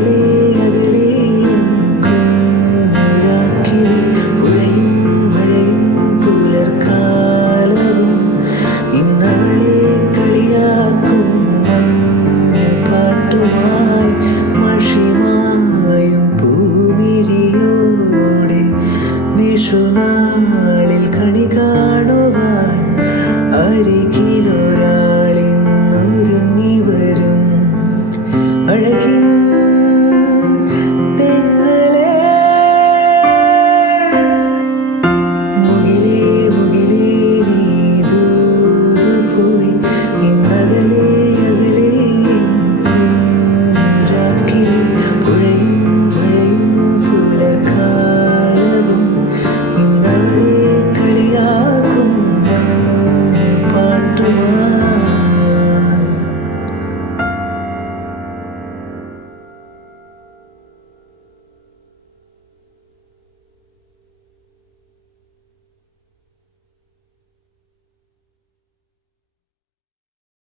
believe.